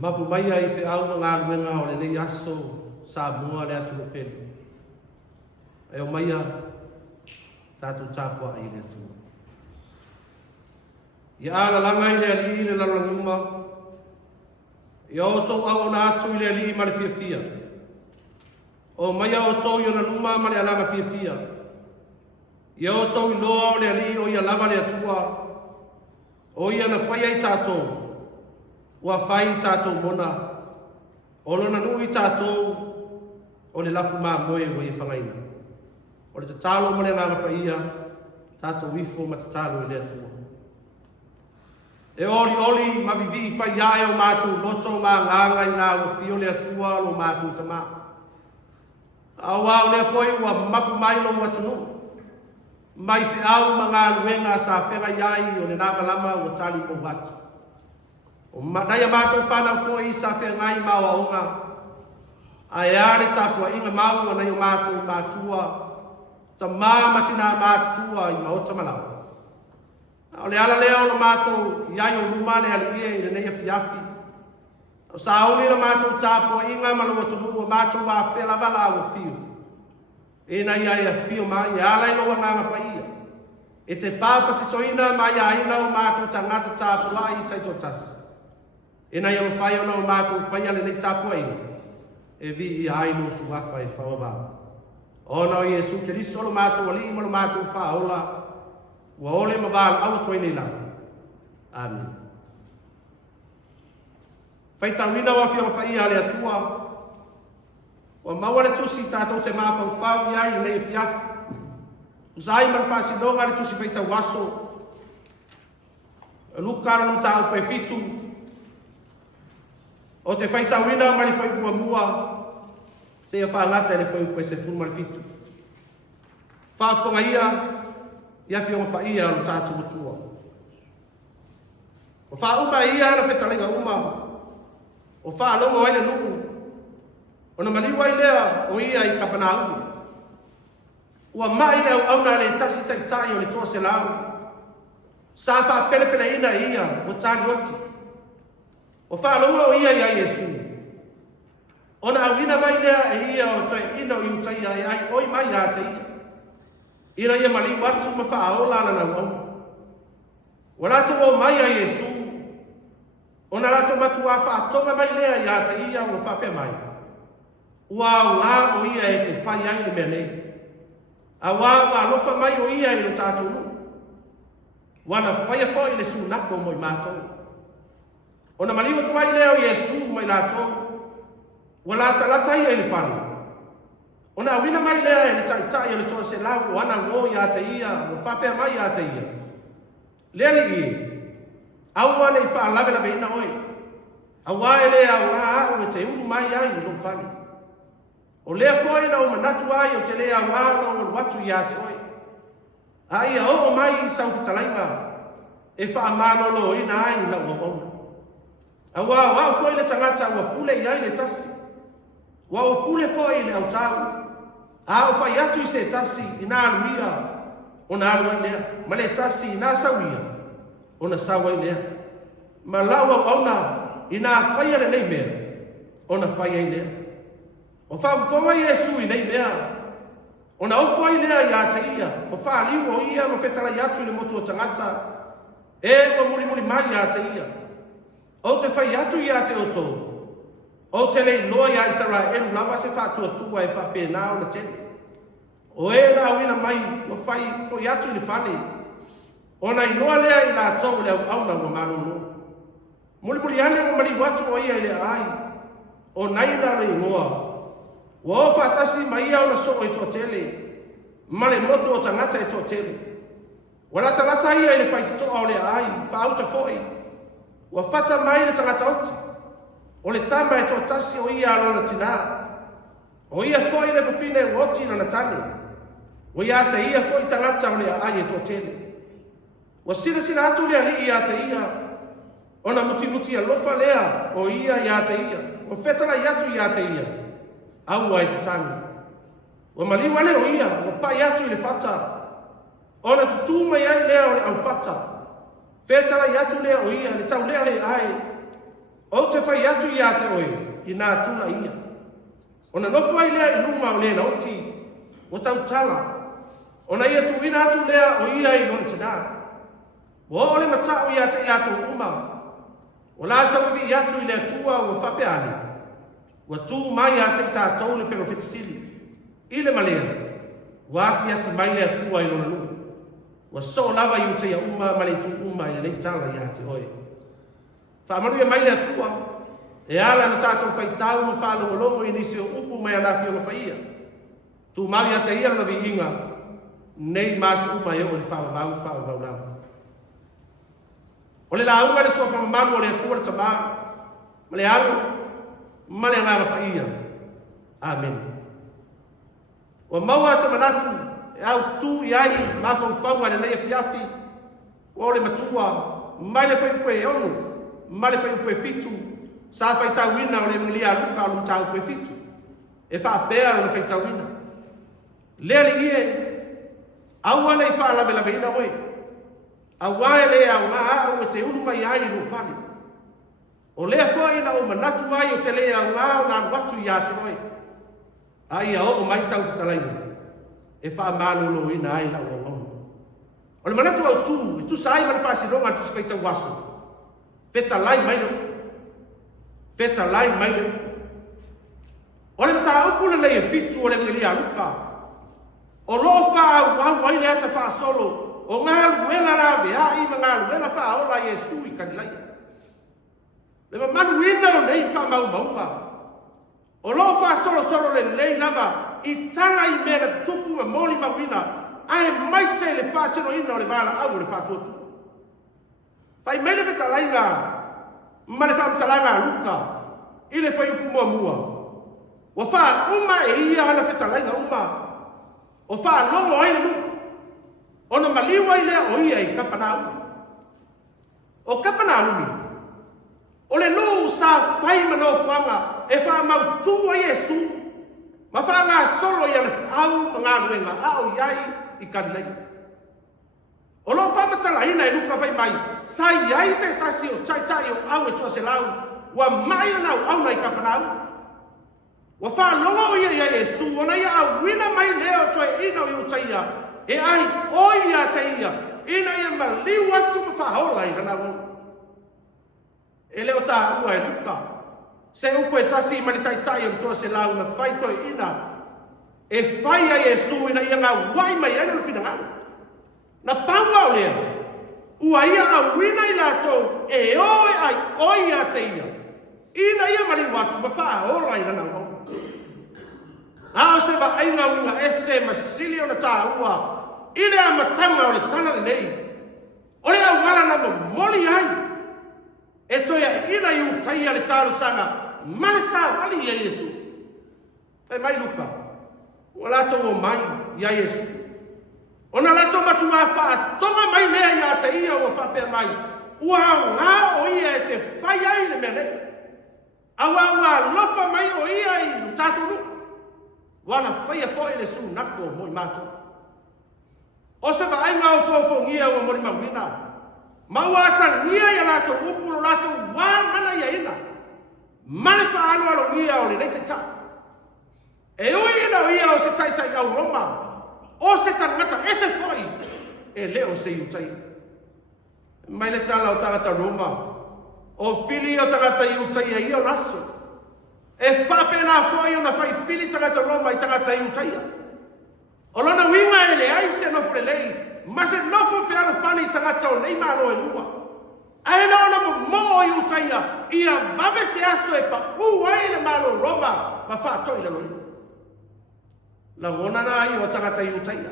Mapu mai ai fe au ngā ruenga o le nei aso sa mua le atu pelu. E o mai a tātou tāpua i le tua. I ala langa i le ali le lalangi uma. I o tau au na atu i le ali ma le fia fia. O mai a o tau i o na numa ma le alanga fia fia. I o tau i loa o le ali o i a lava le atua. O i ana whai ai tātou. Ua whai tātou mona. O lona nui tātou o le lafu mā moe o i whangaina. O le tatalo mo le ngā rapa ia, tātou wifo ma tatalo i le atua. E oli ma vivi whai ae o mātou loto mā nganga i nā uwhio le atua lo mātou tamā. Awa o le koi ua mapu mai lo watunu. Mai te au ma ngā luenga sa whenga iai o le nāma lama o tali mo watu. O nai a mātou whanau fo i sa whenga ngai maua onga. A e are tāpua inga maua nei o mātou mātua. Ta māmatina mātutua i maota malau. O le ala leo na mātou iai o luma le ali e i le nei a fiafi. O sa auni na mātou tāpua inga malu o tumu o mātou wā whela wala o fio. E na iai a fio mai, e ala ilo nganga pa ia. E te pāpati soina mai a ina o mātou tangata tāpua i taito tasi. E na ia mawhai o na o mātou whaia le nei tāpua ina. E vi i aino suwafa e whawa. O na o Iesu Keriso lo mātou ali ima lo mātou whaola. Ua ole mawala awa toi nei lau. Amen. Whaitawina wa whia mapa ia le atua. Ua mawale tusi tātou te māwhau whau i ai nei fiafi. Usai man whasinonga le tusi whaita waso. Lukara no tāu pe fitu. O te whaitawina mali whai ua mua. Se ia whaangata le whai ua se funu mali fitu. Whaaponga ia whia mapa ia alo tātou atua. O whauma ia na whetalenga uma. O whaalonga waile nuku. O na maliwa i lea o ia i Kapanau. Ua mai lea au na le tasi taitai o le toa se lau. Sa wha pelepele ina ia o tali oti. O whaalonga o ia i a Iesu. O na au ina mai lea e ia o toi ina o iutai ai ai oi mai a te ia. Ira ia mali watu ma whaaola na nau au. O rato o mai a Iesu. O na rato matu a whaatonga mai lea i a te ia o whape mai. Ua ngā o ia e te whai ai le mea nei. A wā lofa mai o ia i lo tātou nu. Wana whai a whai le sunako mo i mātou. O na maliwa tuai leo Iesu mai lātou. Ua lata ia i le whanu. O na awina mai lea e le taitai o le toa se lau o ana ngō i a te ia, o whapea mai i a te ia. Lea li i. Aua nei wha lawe lawe ina oi. Aua e lea o ngā au e te uru mai ai i lo whani. O lea koe na o manatu ai o te lea o ngā o watu i a te oi. A ia o mai i sau kutalainga. E wha manolo ina ai i lau o ona. Aua o koe le tangata ua pule i ai le tasi. Ua o pule foi le au tau. A o whai atu i se tasi i nā aluia. O nā alua lea. Ma le tasi i nā sauia. O na sawa i lea. Ma lau au ona i nā whai ale nei mea. O na whai ai lea. O whaafonga Iesu i nei mea. O na ofo ai lea i a te ia. O whaaliu o ia ma whetala i atu i le motu o tangata. E o muri mai i a te ia. O te whai atu i a te o tō. O te lei loa i a Israelu lava se whātua tua e whapē nāo na tene. O e rā wina mai o whai fo i atu i le whane. O na i loa lea i la tau lea auna ua mano no. Muli ane o mali watu o ia i le ai. O naina le ingoa. Ua o whātasi mai au na soko i tō tele. Male motu o tangata i tō tele. Ua lata ia i le whaitotoa o le ai. Whaauta foi. Ua whata mai le tangata oti. O le tama e tō tasi o ia alona tina. O ia foi le pupine o oti na tane. O ia te ia foi tangata o le ai e tō tele. Ua sina atu lea li ia te ia. O na muti a lofa lea o ia ia te ia. O whetala i atu ia te ia. Aua e te tangi. Ua maliwale o ia. O pai atu i le whata. O na tutuma i ai lea o le au whata. Whetala i atu lea o ia. Le tau lea le ai. O te whai atu ia te oe, I nā tula ia. Ona nofu ai lea I luma o lea na oti, o tau tala. Ona ia tu ina atu lea o ia I lona tina. O ole matau ia te ia tu uma. O la tau vi ia tu I lea tua o whapeani. Wa tu mai ia te tātou le pero fetisili. Ile malea. Wa asi mai lea tua I lona luma. Wa so lava I utea uma male tu uma I le tala ia te oe. Whaamaru ia mai lea tua. E ala na tātou whaitau ma whalongolongo I nisi o upu mai anaki o mapaia. Tu mai ata ia na vi inga. Nei masu uma e o le whawavau nao. O le la unga le sua whamamaru o le atua le tama. Ma le au. Ma le ngā mapaia. Amen. O maua sa manatu. E au tu I ai ma whawawha le nei fiafi. O le matua. Mai le whaiupe e onu. Mai le whaiupe fitu. Sa whaitau wina o le mngilia ruka o le tau upe fitu. E whaapea o le whaitau wina. Lea le ie. Aua nei whaalawe lawe ina oe. Aua e lea o ngā au e te unu mai ai I whali. O lea wha ina o manatu ai o te lea o ngā o ngā watu I a te oe. Ai a o mai sau te talaina. E wha mālolo ina ai lau o onu. O le manatu au tū, e tu sa ai mana whasironga tu se whaitau waso. Feta lai mai no. Feta lai mai no. O le mata upu le lei e fitu o le mngilia ruka. O lo wha au ai le ata wha solo. O ngā luenga rā bea I ma ngā luenga wha ola Yesu I kanilai. Le ma manu ina o nei wha mau mauma. O lo wha solo le lei lava I tala I mea na tupu ma moli mawina. Ai mai se le wha tino ina o le wala au le wha tuotu. Pai mai le feta lai ngā. Ma le wha mtalanga luka. I le wha upu mua. O wha uma e ia ala feta lai ngā uma. O wha longo ai le luka. Ona maliwa I lea o ia I Kapanau. O Kapanau. O le no sa whai mano whanga e wha mau tua Yesu. Ma wha ngā solo I ana au ngā ruenga au iai I kanilai. O lo wha matala ina e luka whai mai. Sa iai se tasi o tai o au e tua se lau. Wa mai ana au na I Kapanau. Wa wha longa o ia Yesu. Ona ia au wina mai leo toi ina o iutaia. E ai, oi a te ia, ina ia ma liu atu ma whahola I rana wau. E leo tā ua e luka. Se upo e tasi mani tai o tua se lau na whai toi ina. E whai a Yesu ina ia ngā wai mai anu na whina ngānu. Na paunga o lea, ua ia a wina I lato e oe ai, oi a te ia. Ina ia ma liu atu ma whahola I rana wau. Ao se wa ainga winga ese ma sili o na tā ua. Ile a matanga o le tala le nei. O le a wala na moli ai. E toia ina I utaia le tālo sanga. Mane sa wali I Yesu. E mai luka. O lato o mai I Yesu. O na lato matua wha tonga mai lea I a te ia o whapea mai. Ua ngā o ia e te whai ai le mea nei. Awa lofa mai o ia I tātou luka. Wana whaia fōi le su nako moi mātou. O se wa ainga o fōfō ngia o mori mawina. Maua ata ngia I lato upu o lato wā mana ia ina. Mane wha anu alo ngia o le leite ta. E ui ina o ia o se taitai au Roma. O se tangata ese fōi. E leo se iutai. Mai le tala o tangata Roma. O fili o tangata iutai e ia o naso. E whapena fōi o na whai fili tangata Roma I tangata iutaia. O lona winga e le aise no pre lei. Ma se nofo whialo whani tangata o nei maro e lua. Ae na ona mo iutaia. Ia mabe se aso e pa ai le maro Roma. Ma whaatoi le loi. La ngona na ai o tangata iutaia.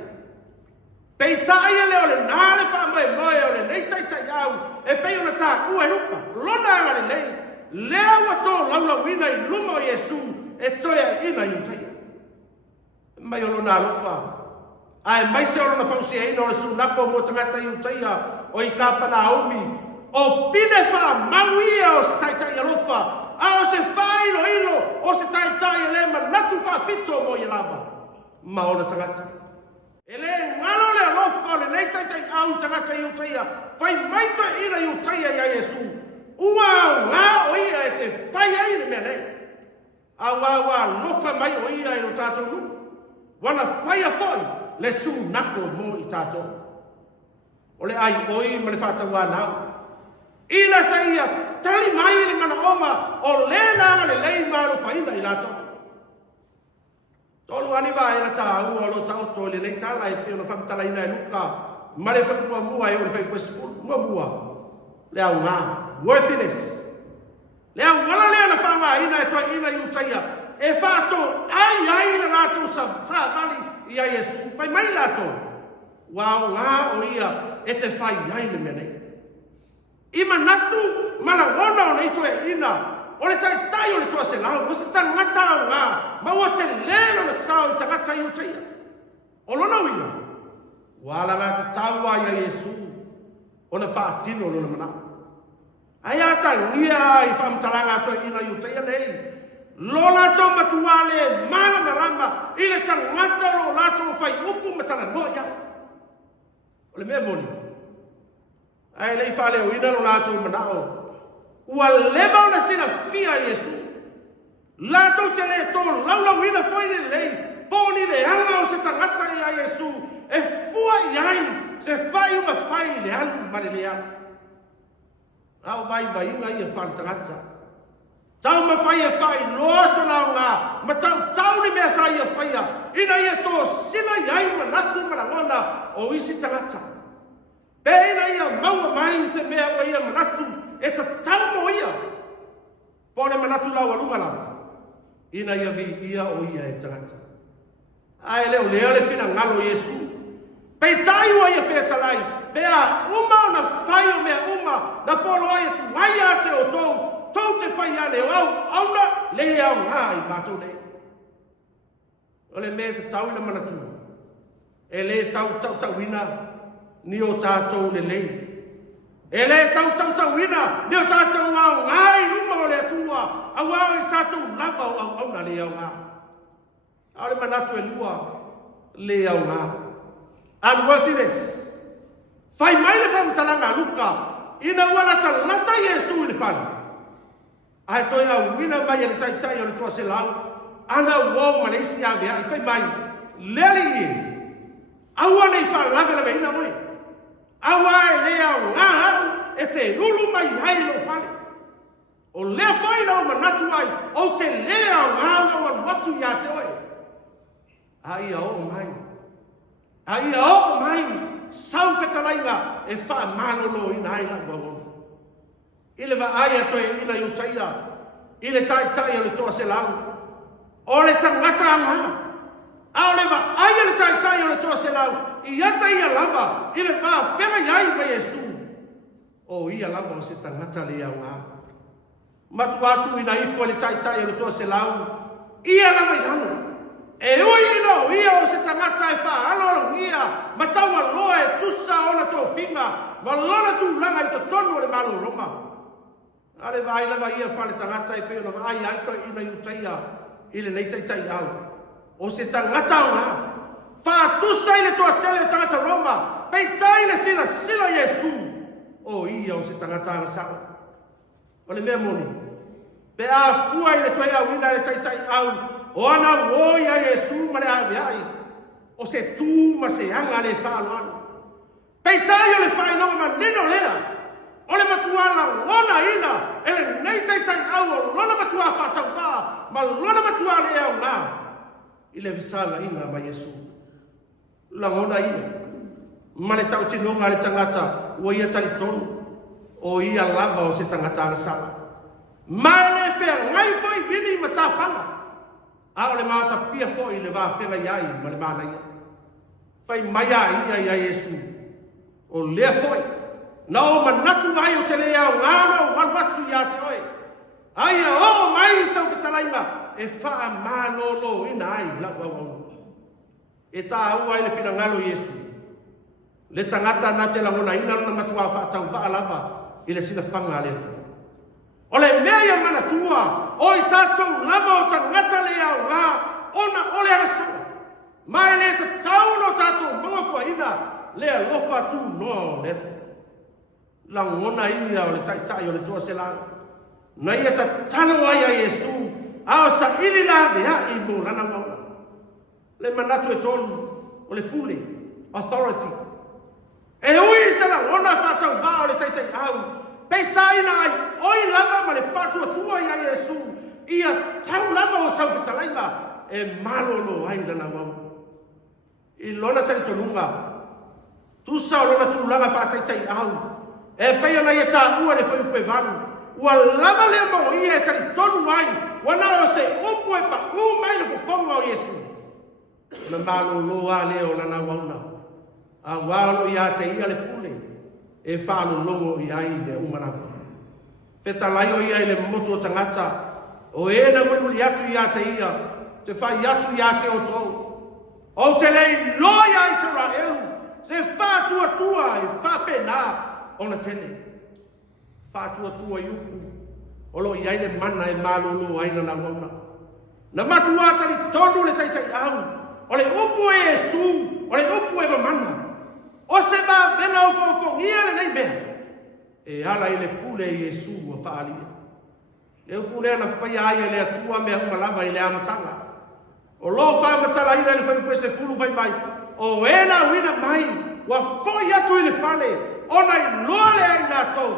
Pei tae e leo le nāle wha o le nei taitai au. E pei ona tā ua e luka. Lona anga le lei. Lea wato laula wina I luma o Yesu e toia ina iutaia. Mai o lona alofa. Ai mai se o lona pausia ina o le sunako mo tangata iutaia o I Kapanaumi. O pine wha mauia o se taitai alofa. A o se whaino ino o se taitai le manatu wha pito mo I lava. Ma o na tangata. E le ngalo le alofa o le nei taitai au tangata iutaia. Whai maito ina iutaia ia Yesu. Ua ngā o ia e te whai ai le mea nei. A wā lofa mai o ia e o tātou nu. Wana whai a whai le su nako mo i tātou. O le ai oi ma le whātau nau. Ina sa ia tali mai le mana oma o le nanga le lei maro whaina i lātou. Tolu ani wa e na tā ua o lo tau to le lei tala e pio na whamtala ina e luka. Ma le whai mua e o le whai kwe skul mua. Le au ngā. Worthiness. Le au wala lea na whama ina e toi ina i utaia. E whātou ai na rātou sa tā mali i a Yesu. Whai mai rātou. Wau ngā o ia e te whai ai le mea nei. Ima natu mana wona o nei toe ina. O le tai o le tua se lau. O se tangata o ngā. Maua te leno na sao i tangata i utaia. O lona wina. Wala ngā te taua i a Yesu. O na whaatino o lona mana. Ai ata ngia i whamtaranga toi ina i utaia nei. Lola tau matuale mana marama. I le tangata o lato whai upu matala no ia. O le mea moni. Ai lei whale o ina lo lato manao. Ua lema o na sina fia Yesu. Lato te le tō laulau ina whaine lei. Pōni le anga o se tangata i a Yesu. E fua i ai. Se whai uma whai le anu mani le anu. Au vai inga i a whai tangata. Tau ma whai e whai loa lao ngā. Ma tau ni mea sa i a whai a. Ina i a tō sina i ai manatu marangona o isi tangata. Pe ina i a maua mai se mea o i a manatu. E ta tau mo ia. Pone manatu lau alunga lau. Ina ia vi ia o ia e tangata. Ai leo leo le fina ngalo Yesu. Pei tai ua ia whea talai. Pea uma o na whai o mea uma. Na polo ai atu mai a te o tōu. Tōu te whai ane o au. Auna le au ngā i mātou nei. O le mea te tau ina manatu. E le tau ina. Ni o tātou le lei. E le tau ina. Ni o tātou au ngā i numa o le atua. Au au i tātou lava o au na le au ngā. Au le manatu e lua. Le au ngā. Unworthiness. Whai mai le whamtalanga luka. Ina wala ta lata Yesu i le whanu. Ai toi au wina mai e le tai o le tua se lau. Ana wau ma le isi a mea. I whai mai. Leli i. Aua nei whalaga le meina moe. Aua e le au ngā haru. E te ulu mai hai lo whale. O lea whai lau manatu ai. O te lea au ngā lau watu ia te oe. Ai a o mai. Ai a o mai. Sau whetalainga e wha manolo ina ai lau wawonu. Ile wa ai a toi ina i utaia. Ile tai o le toa se lau. O le tangata a ngā. A o le wa ai a le tai o le toa se lau. I ata ia lava. Ile wa whenga iai ma Yesu. O ia lava o se tangata le au ngā. Matu atu ina ifo le tai o le toa se lau. Ia lava i hano. E ui ino, ia o se tangata e wha alolo ia, ma taua loa e tusa ona tō whinga, ma lona tū langa i to tonu o le malo roma. Ale vai lava ia wha le tangata e peo na wa ai aito ina i utaia, i le nei tai au. O se tangata o ngā, wha tusa i le toa tele o tangata roma, pei tai le sila Yesu. O ia o se tangata ala sao. O le mea moni, pe a fua i le toa ia wina le tai au, o ana woi a Yesu ma le aviai. O se tū ma se anga le whaaloanu. Pei tai o le whainonga ma nino lea. O le matuala lona ina. E le nei tai au o lona matua whatau pā. Ma lona matua lea o ngā. I le visala ina ma Yesu. Langona ia. Ma le tau tinonga le tangata. Ua ia tali tonu. O ia lava o se tangata ala sala. Ma le whea ngai fai vini ma tāpanga. A o le mata pia po i le wā whenga iai ma le mana ia. Pai mai a ia Yesu. O lea foi. Na o manatu mai o te lea o ngāna o wanwatu ia te oe. Aia o mai sau katalainga. E wha mālolo ina ai la wawau. E tā ua i le whina ngalo Yesu. Le tangata na te langona ina na matua whaatau wha lava. I le sila whanga le atu. O le mea ia mana tua, o i tātou lava o tangata lea o ngā, ona o le arasana. Mai le ta tau no tātou mga kua ina, lea lofa tū noa o le atu. Langona ia o le tai o le tua se lang. na ia tatalo ai a Iesu ao sa ili la mea i mo lana mauna le manatu e tolu o le pule authority e ui sa la ona fatau ba o le taitai au peitaina ai oi lava ma le fatu atua ia Iesu ia tau lava o sau fitalaiva e malolo ai lana mauna i lona taitonunga tusa o lona tulanga fataitai au e pei ona ia ta ua le whaiupe valu ua lava le mo ia e tari tonu ai wana o se upu e pa umai le fukonga o Iesu na malolo a leo lana wauna a walo ia te ia le pule e whalo longo i ai le umanawa whetalai o ia i le motu o tangata o e na muli atu ia te ia te whai atu ia te o tau o te lei loia Israel se whātua tua i whapena o na tene whātua tua i upu o lo iai le mana e malolo ai na wauna na matua tari tonu le taitai au o le upu e Iesu o le upu e mamana o se ba bena o fofo ia le nei mea e ala i le pule e Iesu o whaalia le upu lea na whaia ai le atua mea umalama i le amatanga o lo whamatala ina le whaipu e se fulu vai mai o ena wina mai wa foi atu i le whale o nai loa le ai nato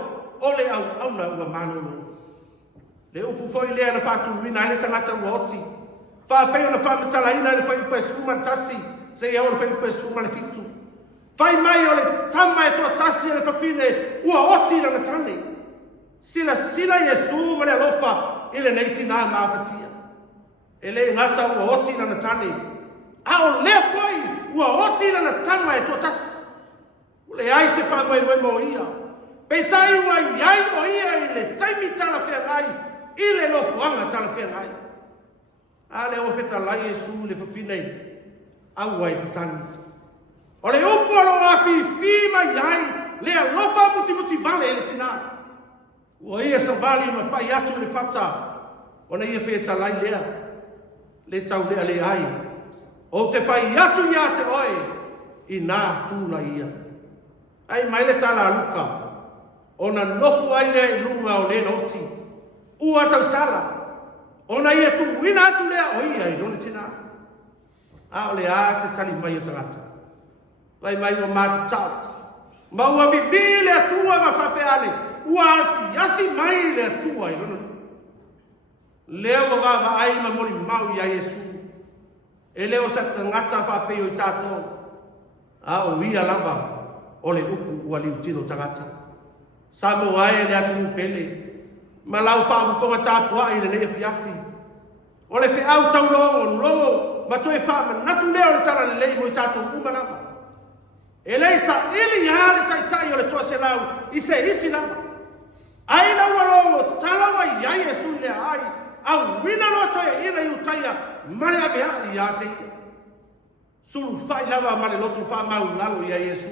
o le au na ua manolo le upu foi lea na whatu wina ai le tangata ua oti whapeo na whamatala ina le whaipu e suma tasi se ia o le whaipu e suma le fitu fai mai o le tama e toa tasi e le whapine ua oti na tane sila Iesu ma le alofa i le neiti nā mawhatia e le ngata ua oti na tane ao lea fai ua oti na tama e toa tasi o le ai se whamoe mo ia peitai ua iai o ia i le taimi tala whea ngai i le lofuanga tala whea ngai a le o whetalai Iesu le whapine au ai te tangi o le upu alo a fi mai ai le alofa muti vale e le tina ua ia sa vali ma pai atu le fata o na ia whetalai lea le tau lea le ai o te whai atu ia te oe i nā tūla ia ai mai le tala aluka o na nofu ai lea i lunga o le noti ua tau tala o na ia tu wina atu lea o ia i lona tina a o le a se tali mai o tangata vai mai o mati tau ma ua bibi le atua ma whapeale ua asi mai le atua i lona leo wa va ai ma mori mau ia Iesu e leo sa tangata whapeo i tātou a o ia lava o le upu ua liu tino tangata sa mo ai le atu pele ma lau whaamukonga tāpua i le ne fiafi o le whiau tau longo ma toi whaama natu leo le tala le lei mo i tātou umanama e lei sa ili ia le taitai o le toa se lau i se isi lama ai na ua longo talawa i ai Iesu le ai au wina loa toi ina i utaia male a mea i a te suru whai lava male lotu wha mau lau i a Iesu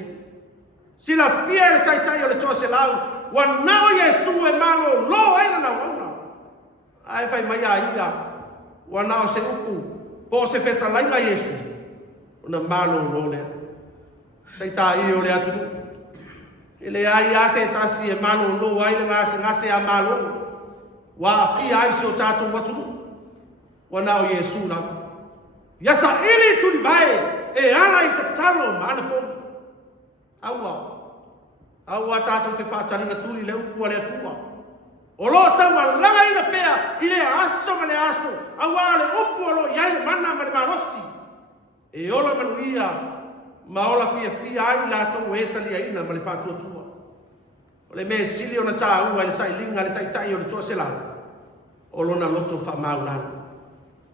sila fia le taitai o le toa se lau wa nao Iesu e malo lo aina na wauna ai whai mai a ia wa nao se upu po se feta laima Iesu una malo lo lea taita i o le atu i le ai a se tasi e malo lo aina ngase a malo wa fi ai se o tātou watu wa nao Iesu na yasa ili tuli vai e ala i tatalo ma ana poni aua tātou te whātarina tuli le upua le atua o lo taua langa ina pea i le aso ma le aso aua le upua lo iai le mana ma le marosi e ola manuia ma ola fia ai lātou e talia ina ma le whātua tua o le me sili o na tā ua le sai linga le taitai o le tua sela o lona loto wha maulano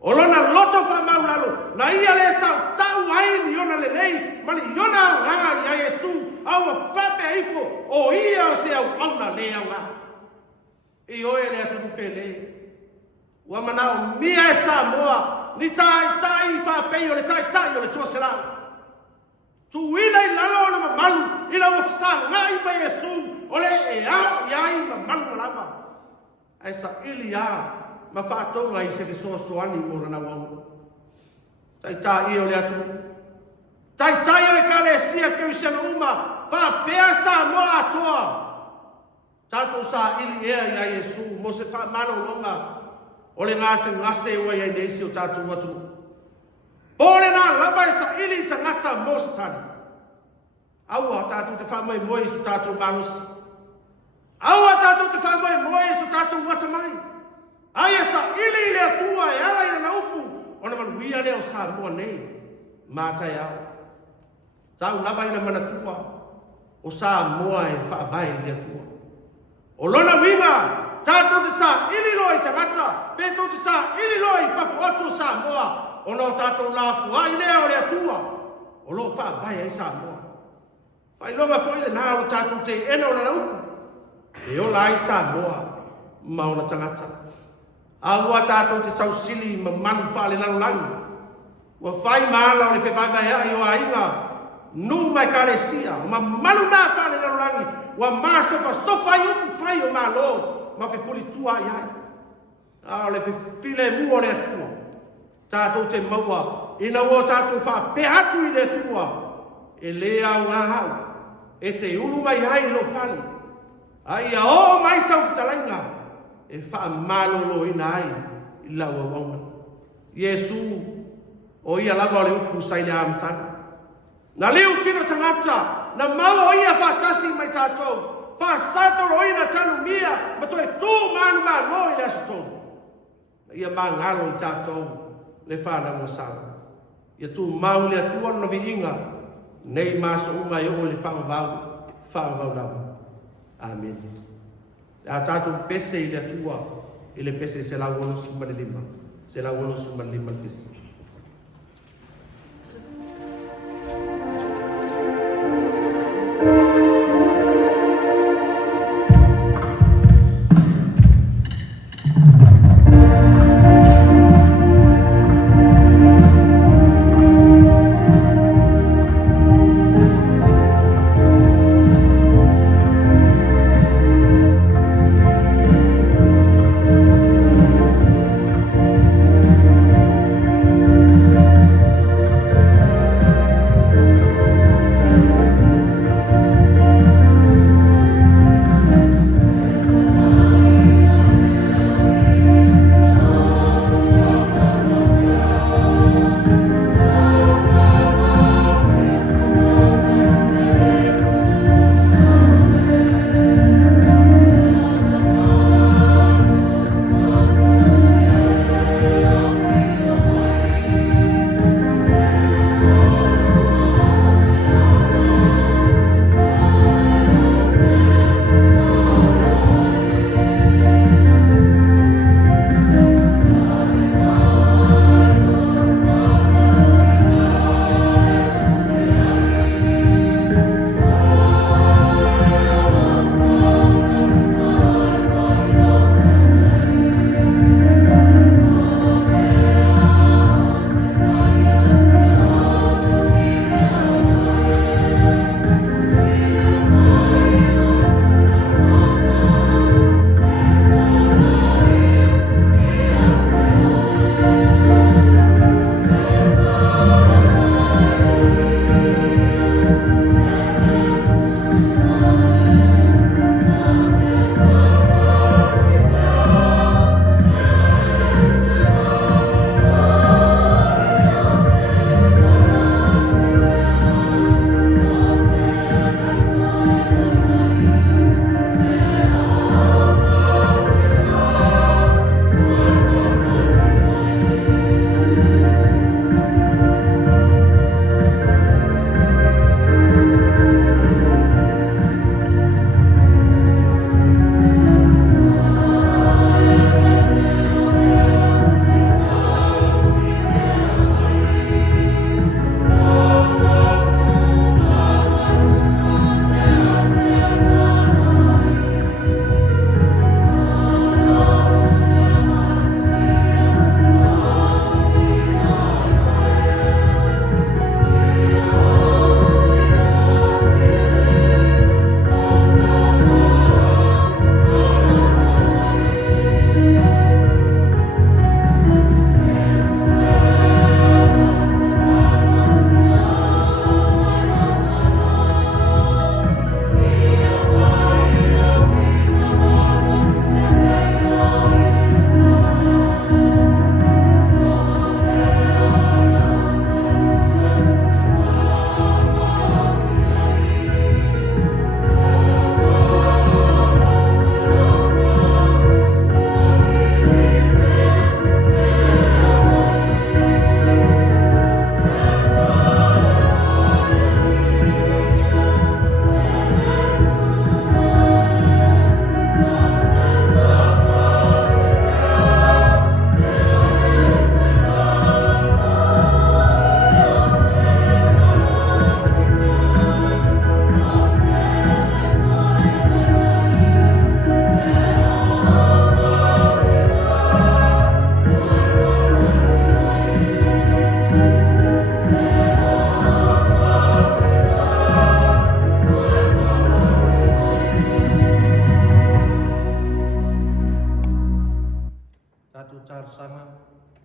o lona loto wha maulano na ia le tau ai ni ona le rei mali iona ngā i a Iesu aua whape aifo o ia o se au auna le au ngā i oe le atu pele ua manao mia e sa moa ni tai whapei o le tai o le tua sela tu ina i lalo o le mamalu i la wafsa ngā i ma Iesu o le e au i ai mamalu malama ai sa ili a ma whātonga i se soani o rana wau. Tai i o le atu. Tai o e kale sia ke usana uma whāpea sa moa atoa. Tātou sa ili ea ia Yesu, mo se wha mano longa, o le ngase ua ia neisi o tātou watu. Pōle nā lama e sa ili tangata mo se tani. Aua tātou te wha mai moe su tātou manusi. Aua tātou te wha mai moe su tātou wata mai. Ai e sa ili le atua e ala ina na upu, o na manuia leo sa mua nei, mātai au. Tāu lama ina mana tua, o sa mua e wha vai le atua. O lona winga, tātou te sa ili loi tangata, pe tō te sa ili loi papu atu sa moa, o no tātou la fuai leo le atua, o lo wha vai e sa moa. Whai longa fo ile nā o tātou te ena o la upu, e o la i sa moa, mauna tangata. Aua tātou te sau sili ma manu whale lanu langi, ua whai maala o le whewhai mai ai o ainga, nu mai kalesia, ma manu nā whale lanu langi, wa ma sofa yuku fai o ma lo ma fe fuli tua ai a le fe file mu o le tua tātou te maua ina o tātou fa pe atu i le tua e lea ngā hau e te ulu mai ai lo fali ai a o mai sau talainga e fa malolo ina ai i la waunga Yesu o ia lava le upu sai le amtana na leu tino tangata na mau o ia whātasi mai tātou, whāsato roina tanu mia, ma toi tū manu mā no i le asatou. Na ia mā ngalo i tātou, le whāna mo sāna. Ia tū mau le atua no vi inga, nei māsa umai o le whamavau nawa. Amen. A tātou pese i le atua, i le pese se la wono sumane lima. Se la wono sumane lima pese. sanga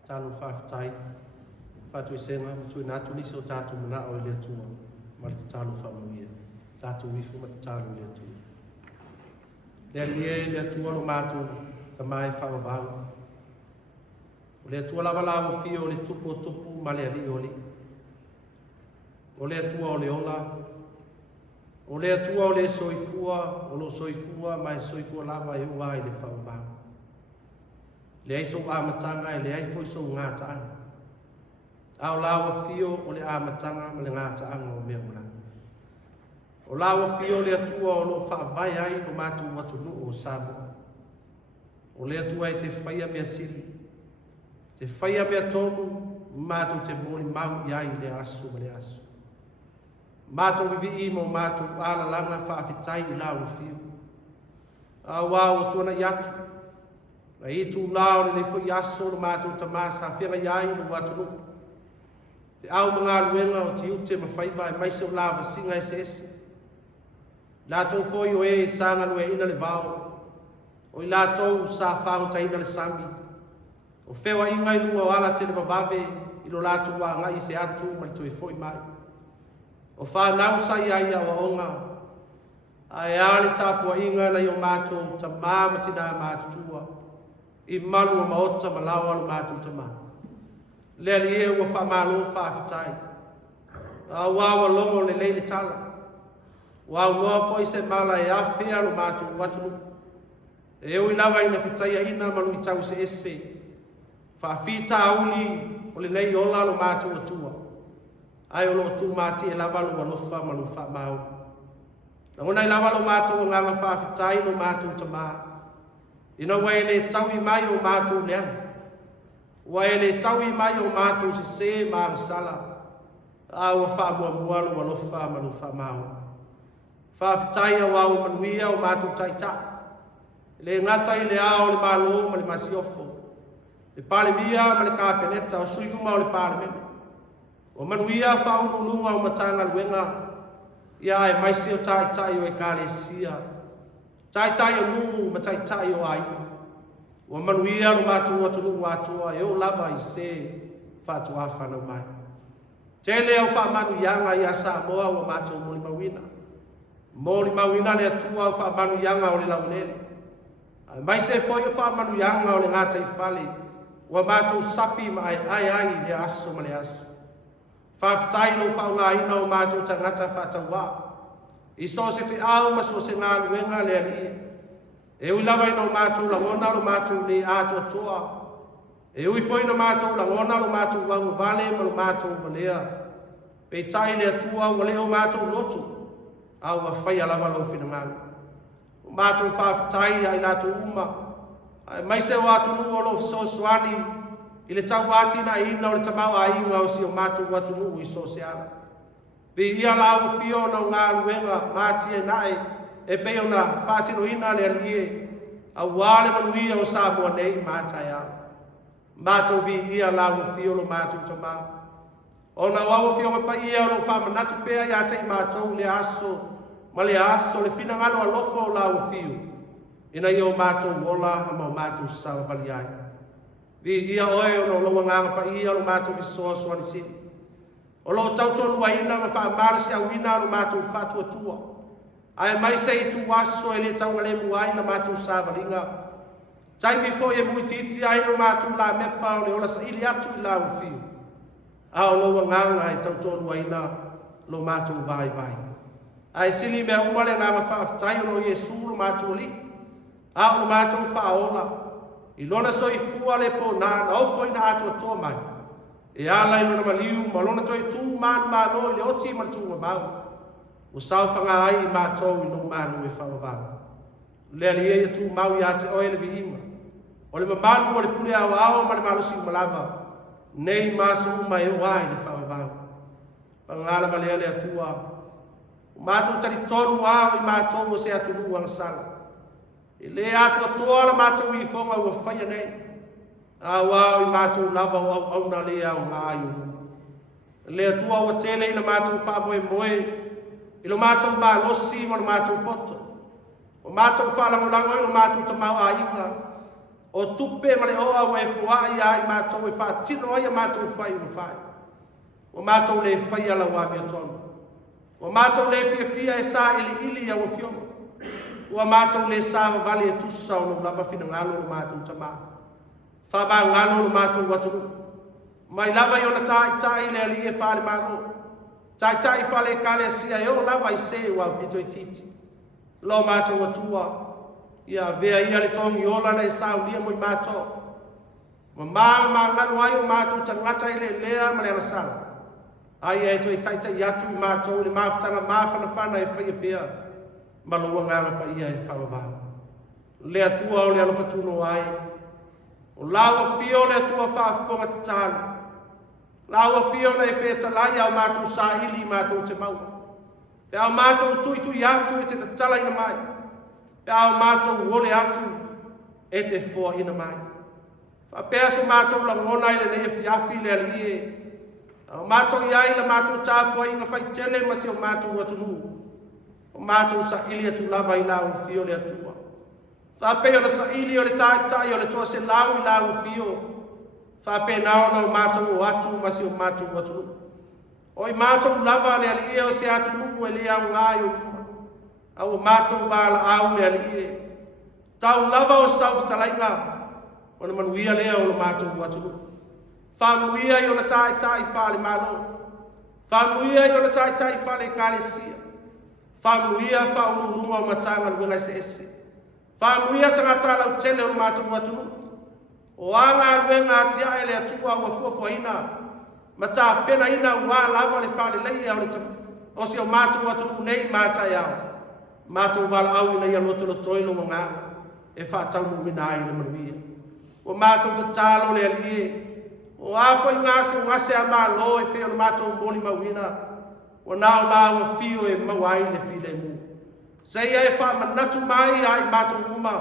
talu whawhitai whatu i senga tui nātu nisi o tātu mana o i lea tua ma te talu whamuia tātu wifu ma te talu lea tua lea lea tua no mātu ka mai whawavau o lea tua lava lawa fio o le tupu o tupu ma lea li o li o lea tua o le ola o lea tua o le soifua o lo soifua mai soifua lava e ua i le whawavau le iso amatanga e le ai foi so ngā taanga. Au lawa fio o le amatanga ma le ngā taanga o mea mula. O lawa fio le atua o lo whaavai ai o mātu watu nu o Samoa. O le atua e te whaia mea siri. Te whaia mea tonu mātu te mori mau i ai le asu ma le asu. Mātu vivi i mo mātu ala langa whaafitai i lawa fio. Au au tuana i atu. Na i tū lao le fo yaso no mātou ta māsa whianga iai no watu no. Te au mga luenga o ti ute ma whaiva e maise o lava singa e se ese. Lātou foi o e sanga lue ina le vao. O i lātou sa whao ta ina le sami. O whewa inga i lua o ala te le vavave i lo lātou wa ngai se atu ma le toi foi mai. O whanau sa iai a wa onga. A e ale tāpua inga na i o mātou ta māmatina mātutua. I malu o maota ma lawa alu mātou ta mā. Lea li e ua whamalo whawhitai. A wawa longo le leile tala. Wau noa fo i se mala e a whea lo mātou watunu. E ui lawa ina whitai a ina malu i tau se ese. Whawhita auli o le nei ola lo mātou atua. Ai o lo tu māti e lawa lo walofa malu whamau. Nangona i lawa lo mātou o nganga whawhitai lo mātou ta mā. Ina wai le taui mai o mātou leang. Wai le taui mai o mātou se maa sala. A ua wha mua mualu wa lofa manu wha mau. Whawhitai a wau manuia o mātou taita. Le ngatai le ao le malo ma le masiofo. Le pale mia ma le kāpeneta o suihuma o le pale mene. O manuia whaunulunga o matanga luenga. Ia e maisi o taitai o e kāle sia. Tai o nuu ma tai o ai. Wa manuia no mātou atu nuu atua e o lava i se whātu a whanau mai. Tele au whamanu ianga i a Samoa o mātou mori mawina. Mori mawina le atua o whamanu ianga o le launele. Mai se foi o whamanu ianga o le ngātai whale. Wa mātou sapi ma ai le aso ma le aso. Whawhitai lo whaunga ina o mātou tangata whātau wā. I so se fi au ma so se ngā luenga le ali. E ui lawa ina o mātou langona lo mātou le ato toa. E ui foi na mātou langona lo mātou wangu vale ma lo mātou valea. Pe tai le atua o leo mātou lotu. Au wa whai alawa lo whinangana. O mātou whawhitai ai lātou uma. Mai se o atu nu o lo so swani. I le tau wāti na ina o le tamau a inga o si o mātou watu nu i so se ala. Pe ia lau fio na ngā luenga māti e nae e peo na whātino ina le alie a wale manuia o Samoa nei mātai a. Mātou vi ia lau fio lo mātou ta mā. O na wawa fio ma pa ia lo whamanatu pea ia tei mātou le aso ma le aso le fina ngano a lofo o lau fio. Ina ia o mātou wola ma o mātou sawa vali ai. Vi ia oe o no loa nganga pa ia lo mātou visoa soani sini. O lo tautolu wa ina ma wha marasi au ina lo mātou whatua tua. Ai mai se i tu waso e le tau ngale muai na mātou sāwaringa. Tai bifo e mui titi ai lo mātou la mepa o le ola sa ili atu i la ufiu. A o loa nganga e tautolu wa ina lo mātou vai vai. Ai sili mea umale ngā ma whaaftai o lo Yesu lo mātou li. A o lo mātou whaola. I lona so i fua le po nā na ofo ina atua toa mai. E ala ino na maliu, ma lona toi tū mānu mālo i le oti ma tū mau. O sao whanga ai i mātou i no mānu e whawawau. Lea li e tū mau i ate oe le vi ima. O le mamanu o le pule au ao ma le malosi i malava. Nei maso uma e oai le whawawau. Pangala ma lea le atua. O mātou tari tonu ao i mātou o se atu nuanga sala. I le atua toa la mātou i whonga ua whaia nei. A wau i mātou lava au na lea o ngā iu. Le atua o tele i na mātou wha moe moe. I lo mātou mā losi mo na mātou poto. O mātou wha langolango i lo mātou ta mau a inga. o tupe ma le oa ua e fua'i ai mātou e whaatino ai a mātou whai unu whai. O mātou le whai ala wā mea tonu. O mātou le fia e sā ili a wafioma. O mātou le sā vale e tusa o no lava fina ngalo o mātou tamā. Whamā ngalo o mātou watunu. Mai lava i ona tai le ali e whale mālo. Tai whale kale sia e o lava i se ua pito i titi. Lo mātou watua. Ia vea ia le tongi ola na e sāu lia mo i mātou. Ma nganu ai o mātou tangata i le lea ma le anasala. Ai e to i tai atu i mātou le māwhtanga māwhana e whaia pia. Ma loa nganga pa ia e whawawau. Le atua o le alofa tuno ai. O laua fio le atua whaafonga te tānu. Laua fio na e whetalai au mātou sā ili mātou te mau. Pe au mātou tui atu e te tatala ina mai. Pe au mātou wole atu e te fua ina mai. Whapea so mātou la ngona i le nei e fiafi le ali e. Au mātou iai la mātou tāpua inga whai tele masi o mātou watunu. O mātou sa ili atu lava i lau fio le atua. Whapea na sa ili o le tai o le toa se lau i lau fio. Whapea nao na o mātou o atu masi o mātou watunu. O i mātou lava le ali e o se atu nuku e le au ngai o kuma. Au mātou wala au le ali e. Tau lava o sau talainga. O na manuia lea o le mātou watunu. Whamuia i o na tai whale malo. Whamuia i o na tai whale kālesia. Whamuia whaululunga o matanga luenga se ese. Whamuia tangata lau tele o mātou watunu. O anga luenga atia ele atua ua fuafua ina. Mata pena ina ua lava le whale leia o le tamu. O si o mātou watunu nei mātai au. Mātou wala au ina ia loto lo toilo o ngā. E whaatau mumina ai le manuia. O mātou te tālo le ali e. O afo i ngase a mā lo e pe o mātou moli mawina. O nao wa fio e mawai le file mu. Sei e wha manatu mai ai mātou uma.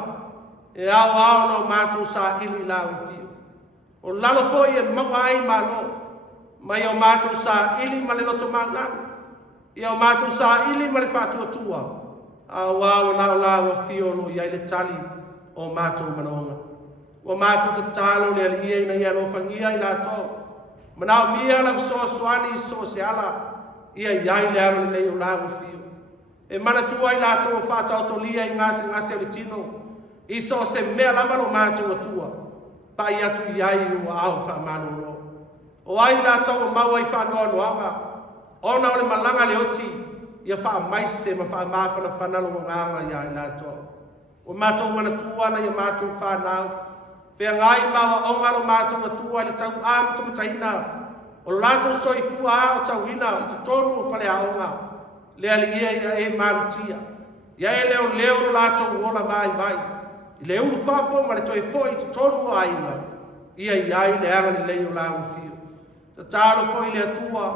E au no mātou sa ili la o fio. O lalo foi e mawai mā lo. Mai o mātou sa ili ma le loto mānanu. I o mātou sa ili ma le whātua tua. Au nao wa fio lo iai le tali o mātou manaonga. O mātou te tālo le ali ia ina ia lo whangia i la tō. Manao mia la so swani so se ala. Ia iai le ara le leo la o fio. E mana tua i la tō whātau to lia i ngase o le tino. I so se mea lama lo mātou atua. Pa i atu iai o au wha manu lo. O ai la tō o maua i whanoa noanga. Ona o le malanga le oti. Ia wha maise ma wha mawhana whanalo o nganga iai la tō. O mātou mana tua na ia mātou whanau. Pea ngai mawa o ngalo mātou atua le tau āmata mataina. O lātou soi fua o tau ina i te tonu o whale aonga. Lea li ia e marutia. Ia e leo lātou uola vai. I le uru whafo ma le toi foi te tonu o aina. Ia iai le anga le leo la ufio. Ta tālo foi le atua.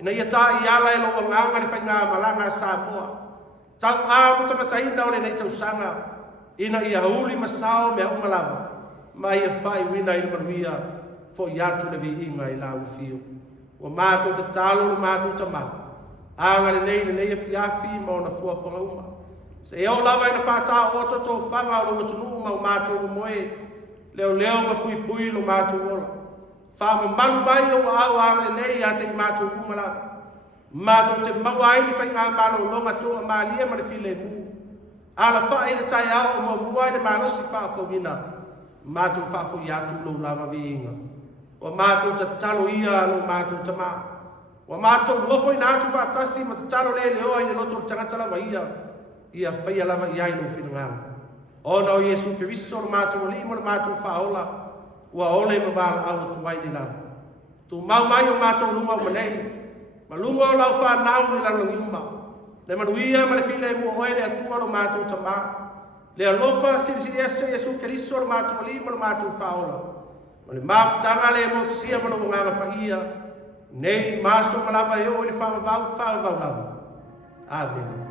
Ina ia tā i ala e loa nganga le whainga malanga Samoa. Tau āmata mataina o le nei tau sanga. Ina ia uli masao mea umalawa. Mai e whai wina i manuia fo i atu le vi inga i la ufio. O mātou te tālo le mātou ta mau. Anga le nei e fiafi ma o na fuafonga uma. Se e o lava i na whātā o toto whanga o lo watunu ma o mātou moe. Leo ma pui lo mātou ola. Whama manu mai o au anga le nei a te i mātou uma la. Mātou te maua ni whainga mālo longa toa mālia ma le file mu. Ala wha ina tai au o mo mua i le mālosi whaafawina. Mātou whafo i atu lo lava veinga. O mātou ta talo ia lo mātou ta mā. O mātou wofo i nātu whaatasi ma ta talo le leo i le loto tangata lava ia. Ia whaia lava i aino whina ngāna. O nao Iesu Keriso lo mātou o limo lo mātou whaola. Ua ole ma wala au tu wai ni lava. Tu mau mai o mātou lunga o manei. Ma lunga o lau whanau ni lalo ngiuma. Le manuia ma le while mua oele atua lo mātou ta mā. Le alofa siri Iesu Keriso lo mātou lima lo mātou whaola. Ma le māwhtanga le motsia ma lo nganga pa ia. Nei māso malava e o le whawavau lava. Amen.